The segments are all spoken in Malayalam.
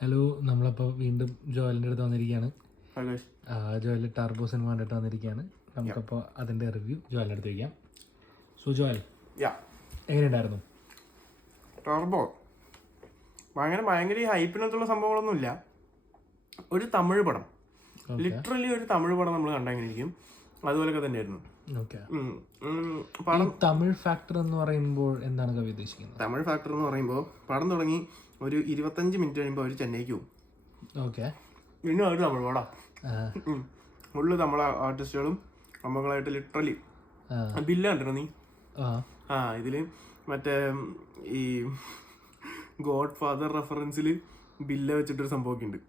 ഹലോ, നമ്മളപ്പോൾ വീണ്ടും ജോയലിൻ്റെ അടുത്ത് വന്നിരിക്കുകയാണ്. Hi guys. Joel turbo cinema കണ്ടിട്ട് വന്നിരിക്കുകയാണ്. നമുക്കപ്പോൾ അതിൻ്റെ റിവ്യൂ ജോയലിൻ്റെ അടുത്ത് വയ്ക്കാം. So Joel, Yeah. എങ്ങനെയുണ്ടായിരുന്നു? ടർബോ ഭയങ്കര ഈ ഹൈപ്പിനകത്തുള്ള സംഭവങ്ങളൊന്നുമില്ല. ഒരു തമിഴ് പടം, ലിറ്ററലി ഒരു തമിഴ് പടം നമ്മൾ കണ്ടെങ്ങനെയിരിക്കും അതുപോലൊക്കെ തന്നെയായിരുന്നു. ഓക്കെ. പടം തമിഴ് ഫാക്ടർ എന്ന് പറയുമ്പോൾ എന്താണ് കവി ഉദ്ദേശിക്കുന്നത്? തമിഴ് ഫാക്ടർ എന്ന് പറയുമ്പോൾ പടം തുടങ്ങി ഒരു 25 മിനിറ്റ് കഴിയുമ്പോൾ അവർ ചെന്നൈക്ക് പോകും. ഓക്കെ. പിന്നെ അവർ തമിഴ് പടാ ഫുള്ള് നമ്മളെ ആർട്ടിസ്റ്റുകളും സംഭവങ്ങളായിട്ട് ലിറ്ററലി ബില്ല കണ്ടിരുന്നു നീ? ഇതില് മറ്റേ ഈ ഗോഡ് ഫാദർ റെഫറൻസിൽ ബില്ല വെച്ചിട്ടൊരു സംഭവമൊക്കെ ഉണ്ട്.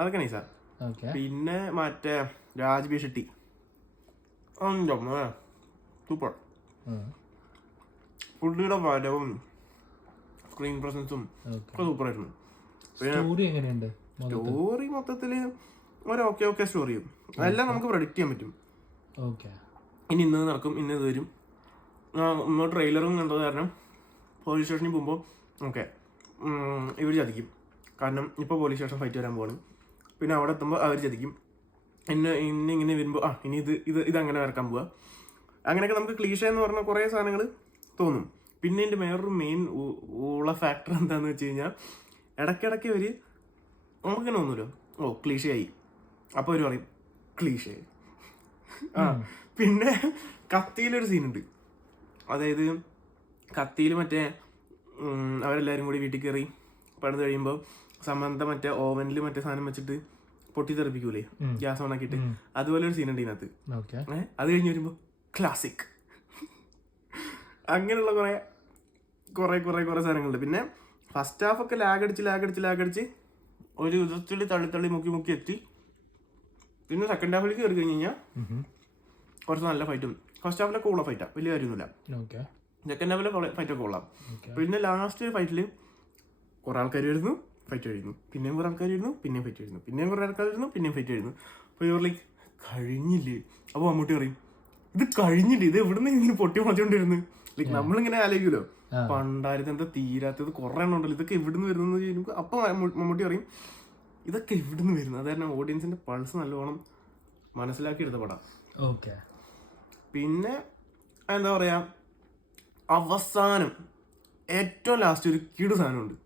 അതൊക്കെ നൈസാ. പിന്നെ മറ്റേ രാജ്ബി ഷെട്ടി സൂപ്പർ. പുള്ളിയുടെ വരവും സ്ക്രീൻ പ്രസൻസും ഒക്കെ സൂപ്പറായിരുന്നു. സ്റ്റോറി മൊത്തത്തില് ഒരു ഓക്കെ സ്റ്റോറിയും അതെല്ലാം നമുക്ക് പ്രഡിക്റ്റ് ചെയ്യാൻ പറ്റും. ഇന്ന് നടക്കും, ഇന്ന് ഇത് വരും. നമ്മൾ ട്രെയിലറും കണ്ടത് കാരണം പോലീസ് സ്റ്റേഷനിൽ പോകുമ്പോൾ ഓക്കെ ഇവർ ചതിക്കും. കാരണം ഇപ്പോൾ പോലീസ് സ്റ്റേഷൻ ഫൈറ്റ് വരാൻ പോവാണ്. പിന്നെ അവിടെ എത്തുമ്പോൾ അവർ ചതിക്കും. ഇങ്ങനെ വരുമ്പോൾ ഇനി ഇതങ്ങനെ വരക്കാൻ പോവുക. അങ്ങനെയൊക്കെ നമുക്ക് ക്ലീഷ എന്ന് പറഞ്ഞ കുറേ സാധനങ്ങൾ തോന്നും. പിന്നെ എൻ്റെ വേറൊരു മെയിൻ ഉള്ള ഫാക്ടർ എന്താണെന്ന് വെച്ച് കഴിഞ്ഞാൽ ഇടയ്ക്കിടയ്ക്ക് ഒരു നമുക്കിങ്ങനെ തോന്നുമല്ലോ, ക്ലീഷയായി, അപ്പോൾ അവർ പറയും ക്ലീഷയായി. പിന്നെ കത്തിയിലൊരു സീനുണ്ട്. അതായത് കത്തിയിൽ മറ്റേ അവരെല്ലാവരും കൂടി വീട്ടിൽ കയറി പണിത് കഴിയുമ്പോൾ സമന്ത മറ്റേ ഓവനിൽ മറ്റേ സാധനം വെച്ചിട്ട് പൊട്ടിത്തെറിപ്പിക്കൂലേ ഗ്യാസ് ഓൺ ആക്കിയിട്ട്, അതുപോലെ ഒരു സീനുണ്ട് ഇതിനകത്ത്. അത് കഴിഞ്ഞ് വരുമ്പോൾ ക്ലാസിക്. അങ്ങനെയുള്ള കുറേ സാധനങ്ങളുണ്ട്. പിന്നെ ഫസ്റ്റ് ഹാഫൊക്കെ ലാഗടിച്ച് ഒരു വിധത്തിൽ തള്ളി മുക്കി എത്തി. പിന്നെ സെക്കൻഡ് ഹാഫിലേക്ക് കയറി കഴിഞ്ഞ് കഴിഞ്ഞാൽ കുറച്ച് നല്ല ഫൈറ്റും. ഫസ്റ്റ് ഹാഫിലൊക്കെ ഉള്ള ഫൈറ്റാണ്, വലിയ കാര്യമൊന്നുമില്ല. സെക്കൻഡ് ഹാഫിലെ ഫൈറ്റൊക്കെ കൊള്ളാം. പിന്നെ ലാസ്റ്റ് ഫൈറ്റിൽ കുറേ ആൾക്കാർ വരുന്നു, ഫൈറ്റ് കഴിയുന്നു. പിന്നെയും കുറേ ആൾക്കാർ വരുന്നു, പിന്നെയും ഫൈറ്റ് കഴിയുന്നു. പിന്നെയും കുറേ ആൾക്കാർ വരുന്നു, പിന്നെയും ഫൈറ്റ് കഴിയുന്നു. അപ്പോൾ ഇവർ ലൈക്ക് കഴിഞ്ഞില്ലേ? അപ്പോൾ മമ്മൂട്ടി പറയും ഇത് കഴിഞ്ഞില്ലേ, ഇത് എവിടെ നിന്ന് ഇങ്ങനെ പൊട്ടി മുളച്ചോണ്ടിരുന്നു. ലൈക്ക് നമ്മളിങ്ങനെ ആലോചിക്കുമല്ലോ, പണ്ടായിരുന്നു എന്താ തീരാത്തത്, കുറേ എണ്ണം ഉണ്ടല്ലോ, ഇതൊക്കെ എവിടുന്ന് വരുന്നത് ചോദിക്കുമ്പോൾ അപ്പോൾ മമ്മൂട്ടി പറയും ഇതൊക്കെ എവിടുന്ന് വരുന്നു. അത് കാരണം ഓഡിയൻസിന്റെ പൾസ് നല്ലോണം മനസ്സിലാക്കി എടുത്ത പടം. പിന്നെ എന്താ പറയാ, അവസാനം ഏറ്റവും ലാസ്റ്റ് ഒരു കിടു സാധനമുണ്ട്.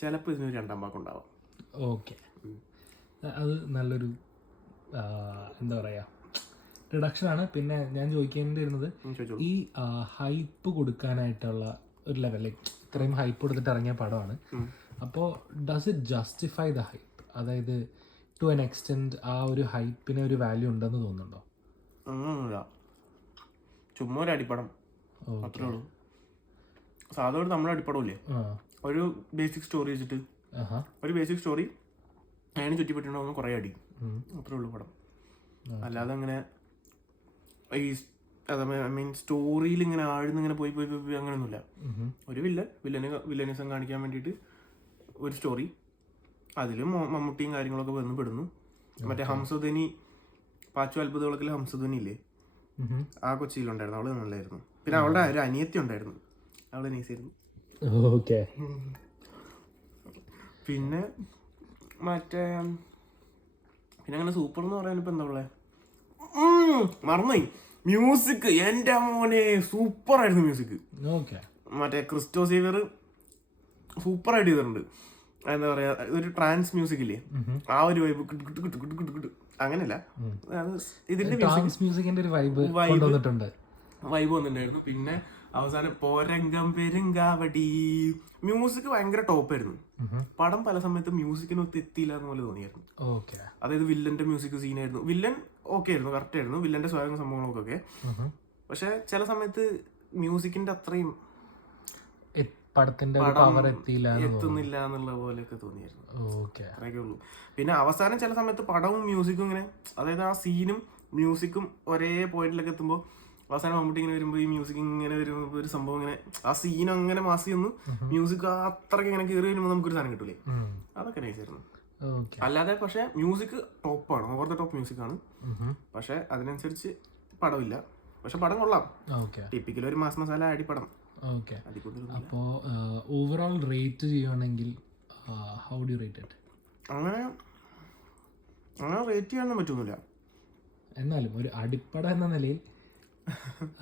ചിലപ്പോൾ ഇതിനൊരു രണ്ടാം ഭാഗം ഉണ്ടാവാം. ഓക്കെ, അത് നല്ലൊരു എന്താ പറയാ റിഡക്ഷനാണ്. പിന്നെ ഞാൻ ചോദിക്കേണ്ടിയിരുന്നത്, ഈ ഹൈപ്പ് കൊടുക്കാനായിട്ടുള്ള ഒരു ലെവൽ, ഇത്രയും ഹൈപ്പ് കൊടുത്തിട്ട് ഇറങ്ങിയ പടമാണ്. അപ്പോൾ does it justify the hype? അതായത് ടു എൻ എക്സ്റ്റെൻറ്റ് ആ ഒരു ഹൈപ്പിന് ഒരു വാല്യൂ ഉണ്ടെന്ന് തോന്നുന്നുണ്ടോ? അങ്ങനൊന്നുമില്ല, ചുമ്മാ ഒരു അടിപ്പടം അത്രേ ഉള്ളൂ. സാധാരണ നമ്മുടെ അടിപ്പടമില്ലേ, ഒരു ബേസിക് സ്റ്റോറി വെച്ചിട്ട് ഒരു ബേസിക് സ്റ്റോറി അതിന് ചുറ്റിപ്പറ്റിണ്ടാവുന്ന കുറേ അടി, അത്രേ ഉള്ളൂ പടം. അല്ലാതെ അങ്ങനെ ഈ ഐ മീൻ സ്റ്റോറിയിൽ ഇങ്ങനെ ആഴ്ന്നിങ്ങനെ പോയി അങ്ങനെയൊന്നുമില്ല. ഒരു വില്ലനിസം കാണിക്കാൻ വേണ്ടിയിട്ട് ഒരു സ്റ്റോറി, അതിലും മമ്മൂട്ടിയും കാര്യങ്ങളൊക്കെ വന്ന് പെടുന്നു. മറ്റേ ഹംസധ്വനി പാച്ചു അത്ഭുതങ്ങളൊക്കെ ഹംസധ്വനി ഇല്ലേ, ആ കൊച്ചിയിലുണ്ടായിരുന്നു, അവള് നല്ലായിരുന്നു. പിന്നെ അവളുടെ ഒരു അനിയത്തി ഉണ്ടായിരുന്നു, അവള് നൈസായിരുന്നു. പിന്നെ മറ്റേ പിന്നെ അങ്ങനെ സൂപ്പർ എന്ന് പറയാനിപ്പോ എന്താ ഉള്ളത്, മറന്നുപോയി. മ്യൂസിക് എൻ്റെ മോനെ സൂപ്പർ ആയിരുന്നു മ്യൂസിക്. മറ്റേ ക്രിസ്റ്റോ സേവിയർ സൂപ്പറായിട്ട് ചെയ്തിട്ടുണ്ട്. എന്താ പറയാ, ഒരു ട്രാൻസ് മ്യൂസിക് ഇല്ലേ, ആ ഒരു വൈബ് അങ്ങനെയല്ല, ഇതിന്റെ മ്യൂസിക്കിന്റെ ഒരു വൈബ് വന്നിട്ടുണ്ടായിരുന്നു. പിന്നെ അവസാനം പോരങ്കം പെരുങ്കാവടി മ്യൂസിക് ഭയങ്കര ടോപ്പായിരുന്നു. പടം പല സമയത്ത് മ്യൂസിക്കിനൊത്ത് എത്തിയില്ല എന്ന് പോലെ തോന്നിയായിരുന്നു. അതായത് വില്ലന്റെ മ്യൂസിക് സീനായിരുന്നു, വില്ലൻ ഓക്കെ ആയിരുന്നു, കറക്റ്റ് ആയിരുന്നു, വില്ലന്റെ സ്വയം സംഭവങ്ങളൊക്കെ. പക്ഷെ ചില സമയത്ത് മ്യൂസിക്കിന്റെ അത്രയും എത്തുന്നില്ല എന്നുള്ള പോലെയൊക്കെ തോന്നിയായിരുന്നു. അത്രയൊക്കെ ഉള്ളൂ. പിന്നെ അവസാനം ചില സമയത്ത് പടവും മ്യൂസിക്കും ഇങ്ങനെ, അതായത് ആ സീനും മ്യൂസിക്കും ഒരേ പോയിന്റിലൊക്കെ എത്തുമ്പോൾ അവസാനം മമ്മൂട്ടി ഇങ്ങനെ വരുമ്പോൾ ഈ മ്യൂസിക് ഇങ്ങനെ വരുമ്പോൾ ഒരു സംഭവം ഇങ്ങനെ ആ സീനും അങ്ങനെ മാസി വന്നു, മ്യൂസിക് അത്രയ്ക്ക് ഇങ്ങനെ കയറി വരുമ്പോൾ നമുക്കൊരു സാധനം കിട്ടൂലേ, അതൊക്കെ നൈസായിരുന്നു. അല്ലാതെ പക്ഷെ മ്യൂസിക് ടോപ്പാണ്, ഓവർ ദ ടോപ്പ് മ്യൂസിക് ആണ്. പക്ഷെ അതിനനുസരിച്ച് പടമില്ല, പക്ഷെ പടം കൊള്ളാം. ടിപ്പിക്കൽ ഒരു മാസ് മസാല അടിപ്പടം. അപ്പോൾ ഓവറോൾ റേറ്റ് ചെയ്യുകയാണെങ്കിൽ ഹൗ ഡു റേറ്റ് ഇറ്റ്? അങ്ങനെ റേറ്റ് ചെയ്യാനൊന്നും പറ്റൊന്നുമില്ല. എന്നാലും ഒരു അടിപ്പട എന്ന നിലയിൽ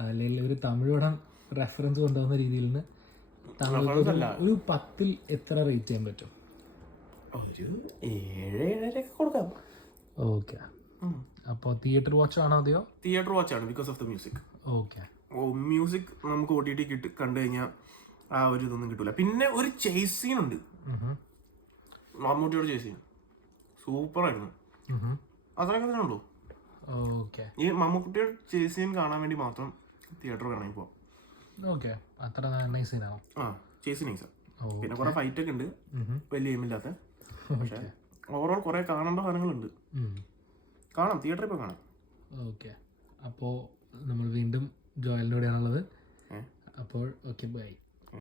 അല്ലെങ്കിൽ ഒരു തമിഴ് പടം റെഫറൻസ് കൊണ്ടുവന്ന രീതിയിൽ നിന്ന് താങ്കൾക്ക് ഒരു 10-ൽ എത്ര റേറ്റ് ചെയ്യാൻ പറ്റും? ഒരു 7-7.5 കൊടുക്കാം. ഓക്കെ. അപ്പോൾ തിയേറ്റർ വാച്ച് ആണോ അതെയോ? തിയേറ്റർ വാച്ച് ആണ്, because of the music. Okay. Music നമുക്ക് OTT കണ്ടു കഴിഞ്ഞാൽ ആ ഒരു ഇതൊന്നും കിട്ടൂല. പിന്നെ ഒരു ചേസ് സീൻ ഉണ്ട്, മമ്മൂട്ടിയോട് ചേസ് സീൻ സൂപ്പറായിരുന്നു. അത്രയൊക്കെ തന്നെ ഉള്ളൂ. ഓക്കെ. ഈ മമ്മൂട്ടിയുടെ ചേസ് സീൻ കാണാൻ വേണ്ടി മാത്രം തിയേറ്റർ വേണമെങ്കിൽ പോവാം. ഓക്കെ, അത്ര നൈസ് സീനാണോ? ചേസ് നൈസാ. പിന്നെ കുറെ ഫൈറ്റ് ഒക്കെ ഉണ്ട്, വലിയ എയിമില്ലാത്ത. പക്ഷെ ഓവറോൾ കുറെ കാണേണ്ട സാധനങ്ങളുണ്ട്. കാണാം, തിയേറ്ററിൽ പോയി കാണാം. ഓക്കെ. അപ്പോൾ നമ്മൾ വീണ്ടും ജോയലിൻ്റെ കൂടെയാണുള്ളത്. അപ്പോൾ ഓക്കെ, ബൈ.